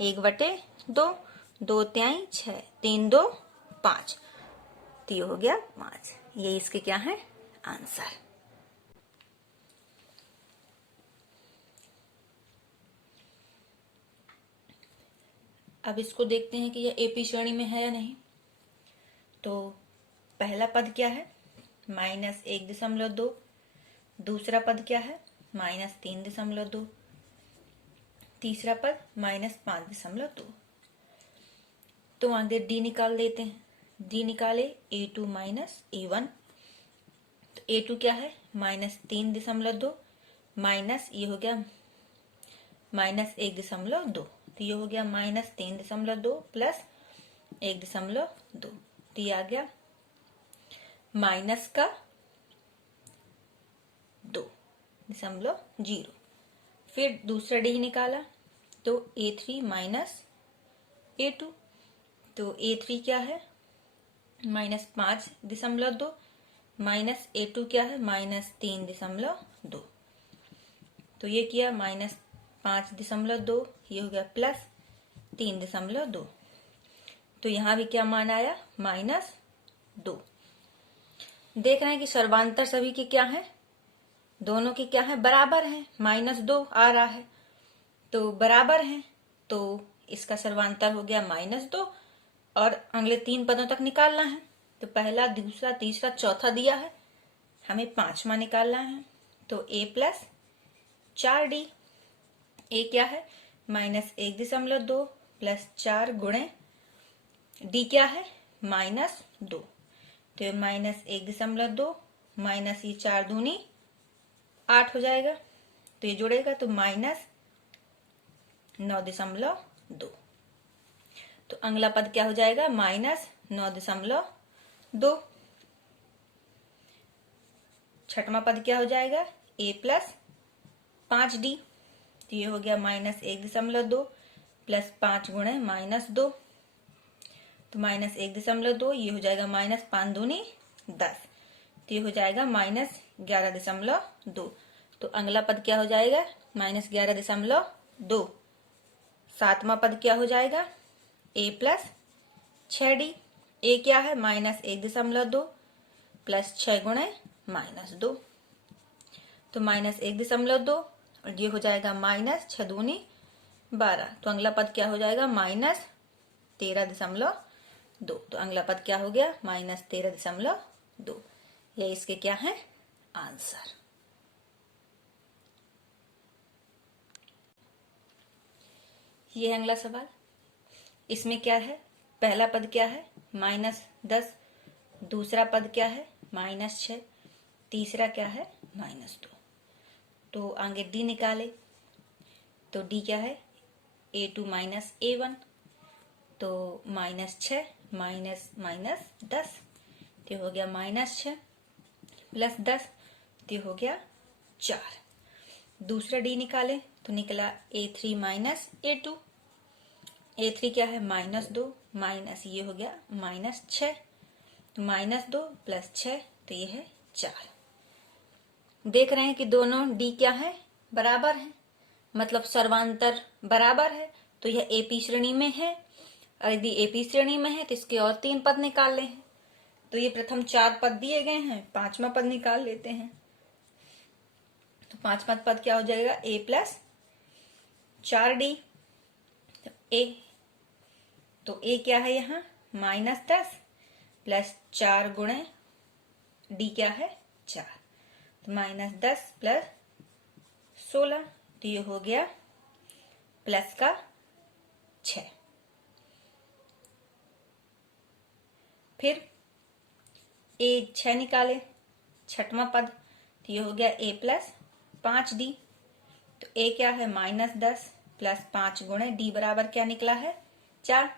1/2, 2 त्याई 6, 3 2 5, तो ये हो गया 5। ये इसके क्या है आंसर। अब इसको देखते हैं कि यह एपी श्रेणी में है या नहीं। तो पहला पद क्या है, -1.2। दूसरा पद क्या है, -3.2। तीसरा पद -5.2। तो आगे डी निकाल देते हैं। डी निकाले a2 -a1। तो a2 क्या है, -3.2 माइनस ये हो गया -1.2। तो ये हो गया -3.2 प्लस 1.2। तो ये आ गया -2.0। फिर दूसरा डी निकाला तो a3 -a2। तो a3 क्या है, -5.2 माइनस a2 क्या है, -3.2। तो ये किया -5.2, ये हो गया +3.2। तो यहां भी क्या मान आया, -2। देख रहे हैं कि सर्वांतर सभी के क्या है, दोनों के क्या है, बराबर है। -2 आ रहा है तो बराबर है, तो इसका सर्वांतर हो गया -2। और अगले 3 पदों तक निकालना है। तो पहला, दूसरा, तीसरा, चौथा दिया है, हमें 5वां निकालना है। तो a + 4d। a क्या है, -1.2 प्लस 4 गुणे d क्या है, -2। तो ये -1.2 माइनस ये 4 दूनी 8 हो जाएगा। तो ये जोड़ेगा तो -9.2। तो अगला पद क्या हो जाएगा, -9.2। छठवां पद क्या हो जाएगा, a + 5d। तो ये हो गया -1.2 प्लस 5 गुणे -2। तो -1.2, ये हो जाएगा -5 दूनी 10। तो ये हो जाएगा -11.2। तो अगला पद क्या हो जाएगा, -11.2। सातवां पद क्या हो जाएगा, a + 6d। a क्या है, -1.2 प्लस 6 गुणे -2। तो -1.2 और ये हो जाएगा -6 दूनी 12। तो अगला पद क्या हो जाएगा, -13.2। तो अगला पद क्या हो गया, -13.2। ये इसके क्या है, आंसर। ये अगला सवाल, इसमें क्या है, पहला पद क्या है, -10। दूसरा पद क्या है, -6। तीसरा क्या है, -2। तो आगे डी निकाले तो डी क्या है, a2 -a1। तो -6 -10। तो हो गया -6 प्लस 10। तो हो गया 4। दूसरा डी निकाले तो निकला a3 -a2। a3 क्या है, -2 माइनस ये हो गया -6। तो -2 प्लस 6, तो ये है 4। देख रहे हैं कि दोनों डी क्या है, बराबर है, मतलब सर्वांतर बराबर है। तो यह एपी श्रेणी में है, और यदि एपी श्रेणी में है तो इसके और 3 पद निकाल लें। तो ये प्रथम 4 पद दिए गए हैं, 5वां पद निकाल लेते हैं। तो 5वां पद क्या हो जाएगा, a + 4d। तो a क्या है यहाँ, -10 प्लस 4 गुणे d क्या है, 4। तो -10 प्लस 16। तो ये हो गया प्लस का 6। फिर a 6 निकाले, छठवां पद। तो ये हो गया a + 5d। तो a क्या है, -10 प्लस 5 गुणे d बराबर क्या निकला है, 4।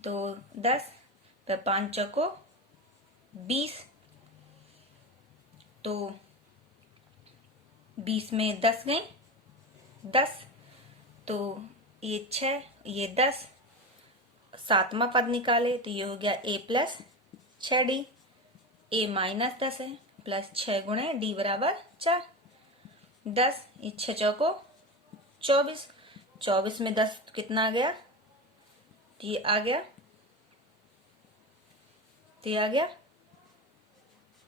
तो 10 पर 5 चौको 20। तो 20 में 10 गई 10। तो ये 6, ये 10। सातवां पद निकाले तो ये हो गया a + 6d। a -10 है प्लस 6 गुणे d बराबर 4। 10, ये 6 चौको 24। 24 में 10 तो कितना आ गया, तो ये आ गया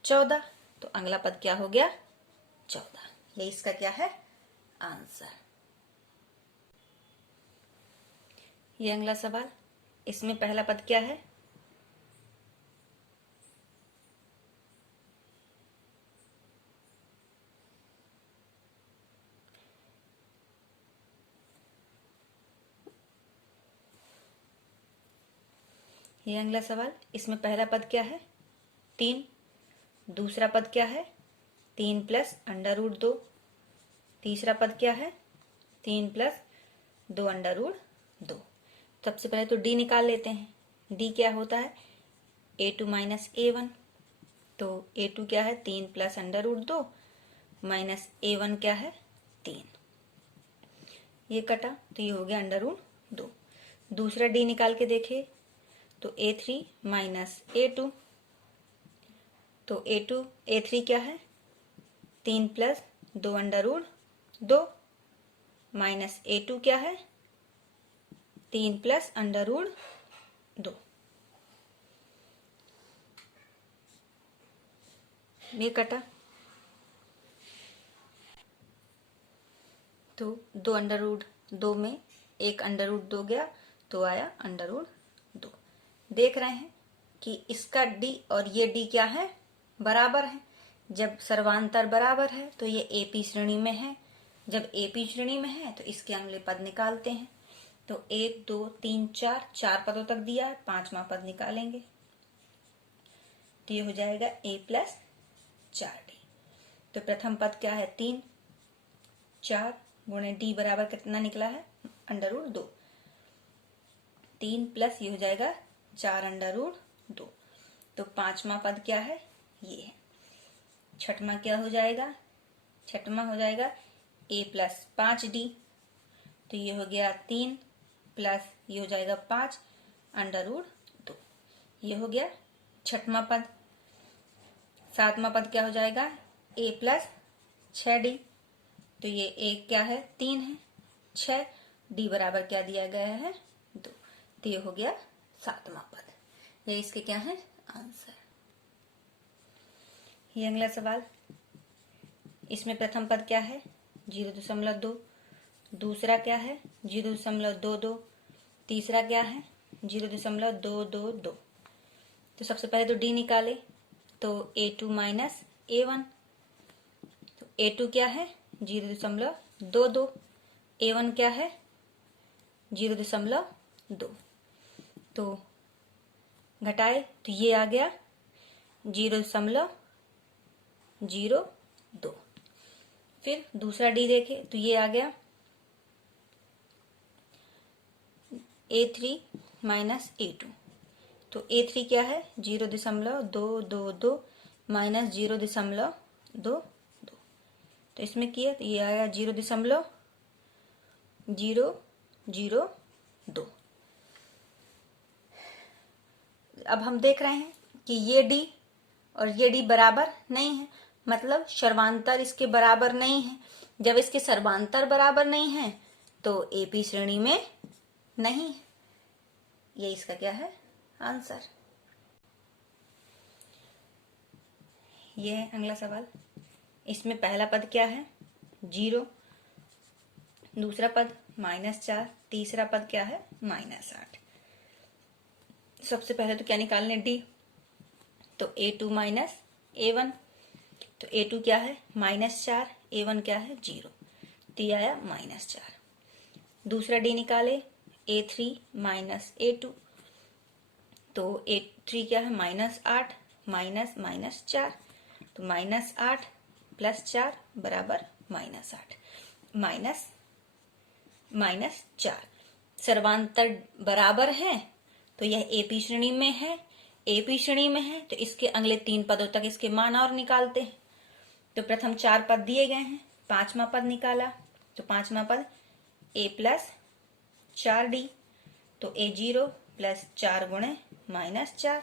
14। तो अगला पद क्या हो गया, 14। ये इसका क्या है, आंसर। ये अगला सवाल, इसमें पहला पद क्या है, ये अगला सवाल, इसमें पहला पद क्या है 3, दूसरा पद क्या है 3 प्लस अंडर रूट 2, तीसरा पद क्या है 3 प्लस 2 अंडर रूट 2। सबसे पहले तो डी निकाल लेते हैं। डी क्या होता है a2 माइनस a1, तो a2 क्या है 3 plus under root 2 minus a1 क्या है 3, ये कटा तो ये हो गया अंडर रूट 2। दूसरा डी निकाल के देखे तो a3 माइनस a2, तो a3 क्या है 3 plus 2 under root 2 minus a2 क्या है 3 प्लस अंडर रूट 2, ये कटा तो 2 अंडर रूट 2 में एक अंडर रूट 2 गया तो आया अंडर रूट 2। देख रहे हैं कि इसका डी और ये डी क्या है बराबर है। जब सर्वांतर बराबर है तो ये एपी श्रेणी में है। जब एपी श्रेणी में है तो इसके अगले पद निकालते हैं। तो 1 2 3 4 4 पदों तक दिया है, 5वां पद निकालेंगे तो ये हो जाएगा a प्लस 4d। तो प्रथम पद क्या है 3, 4 गुणे डी बराबर कितना निकला है अंडर रूट 2, 3 प्लस ये हो जाएगा 4 अंडर रूट 2। तो 5वां पद क्या है ये है। छठवां क्या हो जाएगा, छठवां हो जाएगा a प्लस 5d, तो ये हो गया 3 प्लस ये हो जाएगा 5 अंडर रूट 2, ये हो गया छठवां पद। 7वां पद क्या हो जाएगा a प्लस 6d, तो ये a क्या है 3 है, 6 d बराबर क्या दिया गया है 2, तो ये हो गया 7वां पद। ये इसके क्या है आंसर। ये अगला सवाल, इसमें प्रथम पद क्या है 0.2, दूसरा क्या है 0.22, तीसरा क्या है 0.222। तो सबसे पहले तो डी निकाले तो a2 माइनस a1, तो a2 क्या है 0.22, a1 क्या है 0.2, तो घटाए तो ये आ गया 0.02। फिर दूसरा डी देखे तो ये आ गया a3 माइनस a2, तो a3 क्या है 0.222 माइनस 0.22, तो इसमें किया तो ये आया 0.002। अब हम देख रहे हैं कि ये डी और ये डी बराबर नहीं है, मतलब सर्वांतर इसके बराबर नहीं है। जब इसके सर्वांतर बराबर नहीं है तो एपी श्रेणी में नहीं है। ये इसका क्या है आंसर। ये है अगला सवाल, इसमें पहला पद क्या है 0, दूसरा पद -4, तीसरा पद क्या है -8। सबसे पहले तो क्या निकालने डी, तो a2 माइनस a1, तो a2 क्या है -4, a1 क्या है 0, तो ये आया -4। दूसरा डी निकाले a3 माइनस a2, तो a3 क्या है -8 माइनस -4, तो -8 प्लस 4 बराबर -8 माइनस 4। सर्वांतर बराबर है तो यह एपी श्रेणी में है। एपी श्रेणी में है तो इसके अगले 3 पदों तक इसके मान और निकालते हैं। तो प्रथम 4 पद दिए गए हैं, 5वां पद निकाला तो 5वां पद a प्लस 4d, तो a0 प्लस 4 गुणे -4,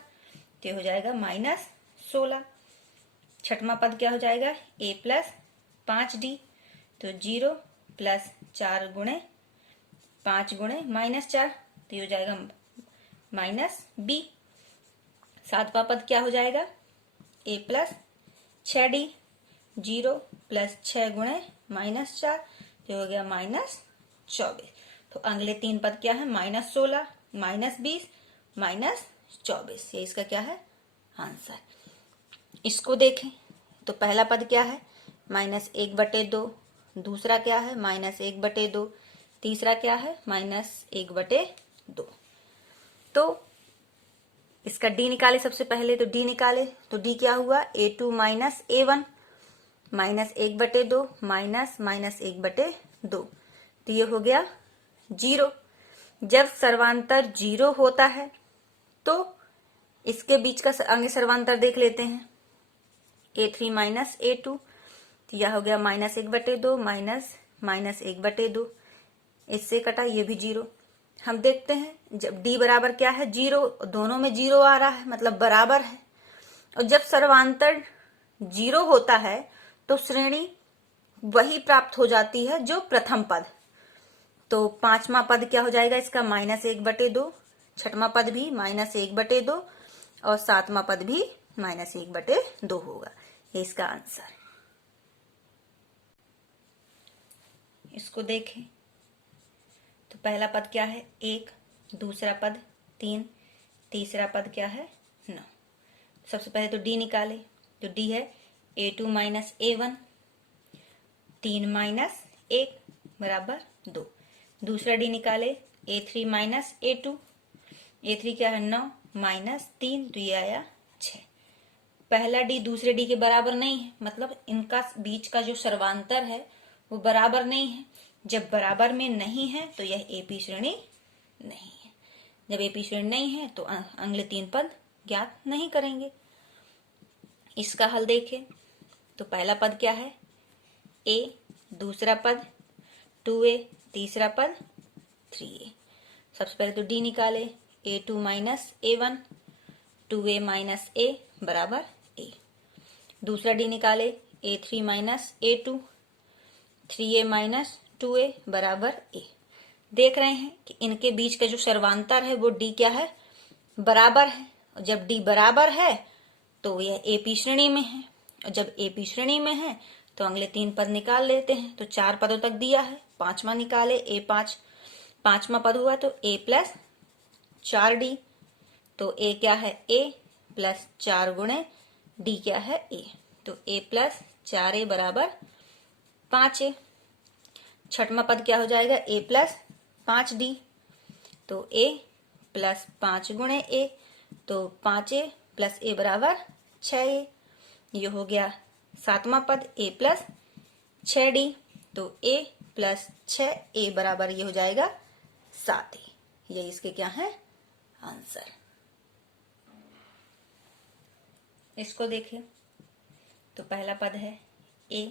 तो हो जाएगा -16। छठवां पद क्या हो जाएगा a प्लस 5d, तो 0 प्लस 4 गुणे 5 गुणे -4, तो हो जाएगा -b। सातवां पद क्या हो जाएगा a प्लस 6d, 0 प्लस 6 गुणे -4, तो हो गया -24। तो अगले 3 पद क्या है -16, -20, -24। ये इसका क्या है आंसर। इसको देखें तो पहला पद क्या है -1/2, दूसरा क्या है -1/2, तीसरा क्या है -1/2। तो इसका डी निकाले सबसे पहले, तो डी निकाले तो डी क्या हुआ, A2 minus A1 minus 1/2 minus minus 1/2, तो ये हो गया 0। जब सर्वांतर 0 होता है तो इसके बीच का आगे सर्वांतर देख लेते हैं, A3 माइनस A2, तो यह हो गया माइनस 1/2 माइनस माइनस 1/2, इससे कटा ये भी 0। हम देखते हैं जब d बराबर क्या है 0, दोनों में 0 आ रहा है मतलब बराबर है, और जब सर्वांतर 0 होता है तो श्रेणी वही प्राप्त हो जाती है जो प्रथम पद। तो पांचवा पद क्या हो जाएगा इसका, माइनस 1/2, छठवां पद भी माइनस 1/2 और सातवां पद भी माइनस 1/2 होगा। ये इसका आंसर। इसको देखें तो पहला पद क्या है 1, दूसरा पद 3, तीसरा पद क्या है 9। सबसे पहले तो डी निकाले, तो डी है A2 माइनस A1, 3 माइनस 1 बराबर 2। दूसरा डी निकाले A3 माइनस A2, A3 क्या है 9 माइनस 3, तो ये आया 6। पहला डी दूसरे डी के बराबर नहीं है, मतलब इनका बीच का जो सर्वांतर है वो बराबर नहीं है। जब बराबर में नहीं है तो यह एपी श्रेणी नहीं है। जब एपी श्रेणी नहीं है तो अगले 3 पद ज्ञात नहीं करेंगे। इसका हल देखें तो पहला पद क्या है a, दूसरा पद 2a, तीसरा पद 3a। सबसे पहले तो d निकाले, A2 minus A1, 2a minus a बराबर a। दूसरा d निकाले A3 minus A2, 3a minus 2a बराबर a। देख रहे हैं कि इनके बीच का जो सर्वांतर है वो d क्या है, बराबर है। और जब d बराबर है तो यह एपी श्रेणी में है, और जब एपी श्रेणी में है तो अगले 3 पद निकाल लेते हैं। तो 4 पदों तक दिया है, पांचवा निकाले A5, पांचवा पद हुआ तो a प्लस 4d, तो a क्या है a प्लस 4 गुणे d क्या है a, तो a प्लस 4a बराबर 5a। छठवां पद क्या हो जाएगा a प्लस 5d, तो a प्लस 5 गुणे a, तो 5a प्लस a बराबर 6a। ये हो गया सातवां पद a प्लस 6d, तो a प्लस 6a बराबर ये हो जाएगा 7a। ये इसके क्या है आंसर। इसको देखें तो पहला पद है a,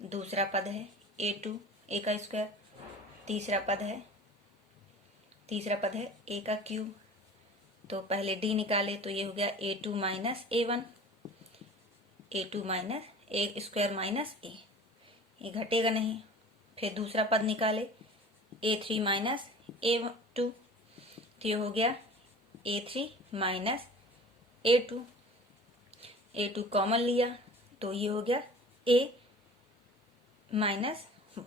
दूसरा पद है A2 a का स्क्वायर, तीसरा पद है a का क्यूब। तो पहले d निकाले तो ये हो गया A2 minus A1, A2 minus a square minus a, ये घटेगा नहीं। फिर दूसरा पद निकाले A3 माइनस A2, तो ये हो गया A3 minus A2, A2 common लिया तो ये हो गया a माइनस 1।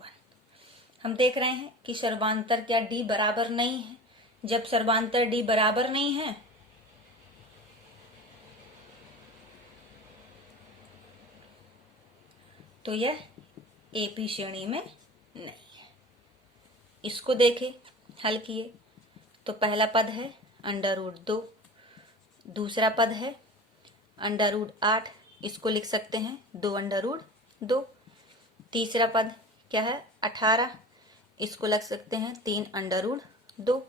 हम देख रहे हैं कि सर्वांतर क्या d बराबर नहीं है। जब सर्वांतर d बराबर नहीं है तो यह एपी श्रेणी में नहीं है। इसको देखें, हल किए तो पहला पद है √2, दूसरा पद है √8, इसको लिख सकते हैं 2√2। तीसरा पद क्या है 18, इसको लग सकते हैं 3√2।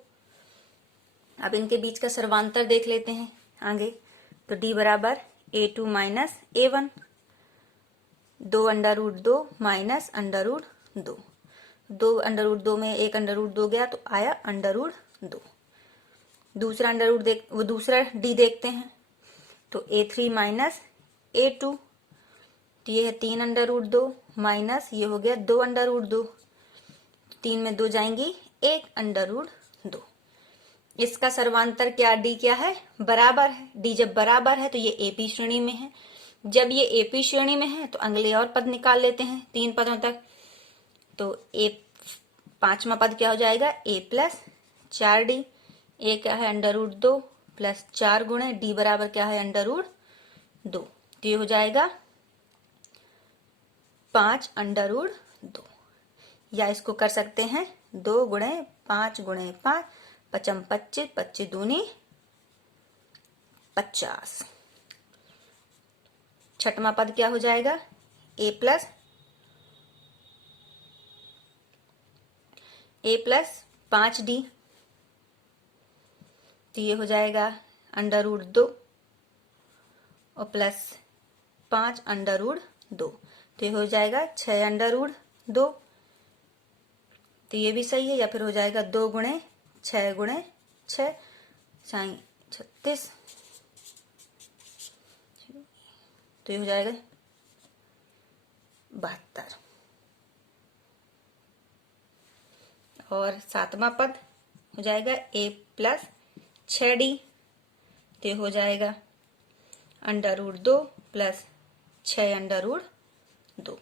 अब इनके बीच का सर्वांतर देख लेते हैं आगे, तो d बराबर A2 माइनस A1, 2√2 माइनस √2, 2√2 में 1√2 गया तो आया √2। दूसरा दूसरा d देखते हैं तो A3 माइनस A2, तो ये है 3√2 माइनस ये हो गया 2√2, 3 में 2 जाएंगी 1√2। इसका सर्वांतर क्या d क्या है बराबर है। d जब बराबर है तो ये एपी श्रेणी में है। जब ये एपी श्रेणी में है तो अगले और पद निकाल लेते हैं 3 पदों तक। तो पांचवा पद क्या हो जाएगा a प्लस 4d, a क्या है √2 प्लस 4 गुणे d बराबर क्या है √2, तो ये हो जाएगा 5√2। या इसको कर सकते हैं 2 गुणे 5 गुणे 5, 5 25, 25 दूनी 50। छठवां पद क्या हो जाएगा, a प्लस 5d, तो ये हो जाएगा √2 और प्लस 5 √2, तो ये हो जाएगा 6 √2, तो ये भी सही है। या फिर हो जाएगा 2 गुणे 6 गुणे 6 36, तो ये हो जाएगा 72। और सातवां पद हो जाएगा a प्लस 6d, तो ये हो जाएगा √2 प्लस 6 √2, तो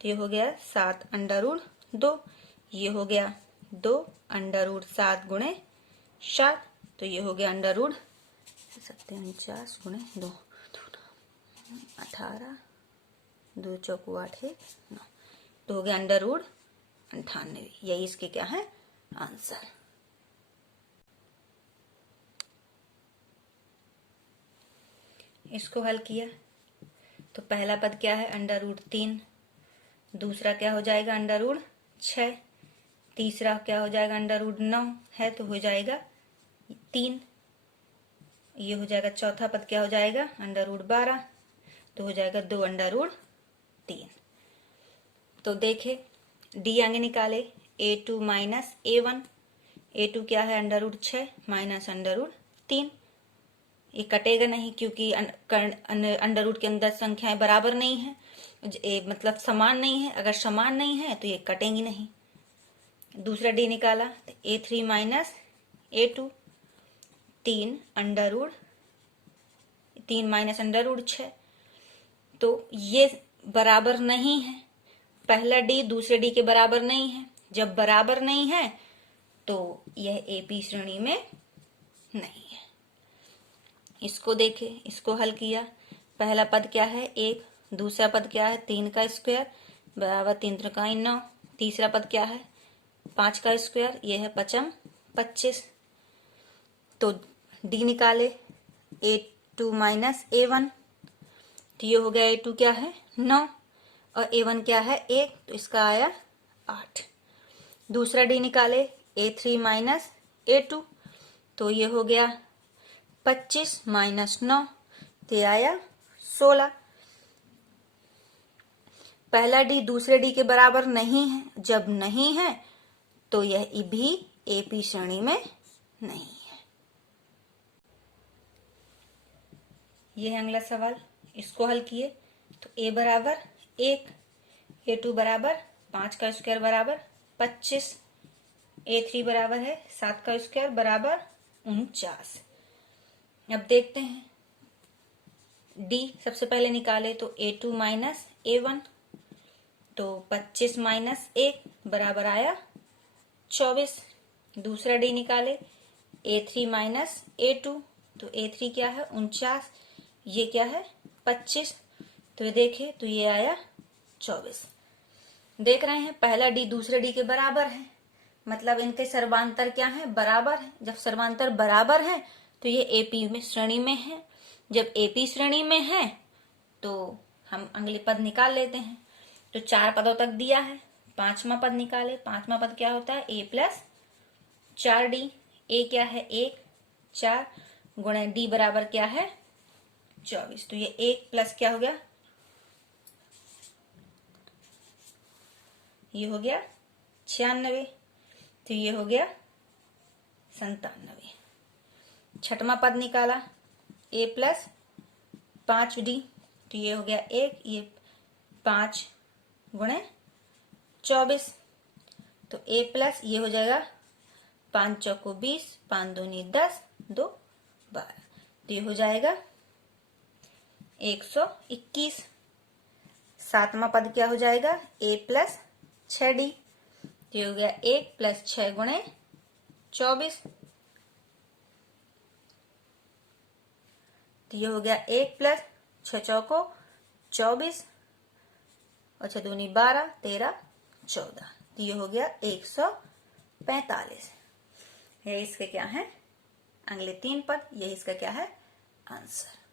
ये हो गया 7 √2, ये हो गया 2 √7 गुणे 7, तो ये हो गया 49 गुणे 2, 18, 2 चौको 8 9, तो हो गया √98। यही इसके क्या है आंसर। इसको हल किया तो पहला पद क्या है √3, दूसरा क्या हो जाएगा √6, तीसरा क्या हो जाएगा √9 है, तो हो जाएगा 3, ये हो जाएगा चौथा पद क्या हो जाएगा √12, तो हो जाएगा 2 √3। तो देखे डी आगे निकाले, a2 माइनस a1, a2 क्या है √6 माइनस √3, ये कटेगा नहीं क्योंकि अंडर के अंदर संख्याएं बराबर नहीं है, मतलब समान नहीं है। अगर समान नहीं है तो ये कटेंगी नहीं। दूसरा डी निकाला तो a3 माइनस a2, 3 माइनस √6, तो ये बराबर नहीं है। पहला डी दूसरे डी के बराबर नहीं है। जब बराबर नहीं है तो यह एपी श्रेणी में नहीं है। इसको देखे, इसको हल किया, पहला पद क्या है 1, दूसरा पद क्या है 3 का स्क्वायर बराबर 3 त्रिकाई 9, तीसरा पद क्या है 5 का स्क्वायर, यह है 5 25। तो डी निकाले a2 माइनस a1, तो ये हो गया a2 क्या है 9 और a1 क्या है 1, तो इसका आया 8। दूसरा डी निकाले a3 माइनस a2, तो ये हो गया 25 माइनस 9, तो ये आया 16। पहला डी दूसरे डी के बराबर नहीं है। जब नहीं है तो यह भी एपी श्रेणी में नहीं है। यह है अगला सवाल। इसको हल किए तो a बराबर 1, a2 बराबर 5 का स्क्वायर बराबर 25, a3 बराबर है 7 का स्क्वायर बराबर 49। अब देखते हैं डी सबसे पहले निकाले तो a2 माइनस a1, तो 25 माइनस 1 बराबर आया 24। दूसरा डी निकाले a3 माइनस a2, तो a3 क्या है 49, ये क्या है 25, तो ये देखे तो ये आया 24। देख रहे हैं पहला डी दूसरे डी के बराबर है, मतलब इनके सर्वांतर क्या है बराबर है। जब सर्वांतर बराबर है तो ये एपी में श्रेणी में है। जब एपी श्रेणी में है तो हम अगले पद निकाल लेते हैं। तो 4 पदों तक दिया है, 5वां पद निकाले। 5वां पद क्या होता है a प्लस 4d, a क्या है 1 4 गुणे d बराबर क्या है 24, तो ये 1 प्लस क्या हो गया, ये हो गया 96, तो ये हो गया 97। छठवां पद निकाला a प्लस 5d, तो ये हो गया 1, ये 5 गुणे 24, तो a प्लस ये हो जाएगा 5 चौको 20, 5 दूनी 10, 2 12, तो ये हो जाएगा 121। सातवां पद क्या हो जाएगा a प्लस 6d, तो ये हो गया 1 प्लस 6 गुणे 24, तो ये हो गया 1 प्लस 6 चौको 24 और 6 दूनी 12, 13 14, तो ये हो गया 145। ये इसके क्या है अगले 3 पद, यही इसका क्या है आंसर।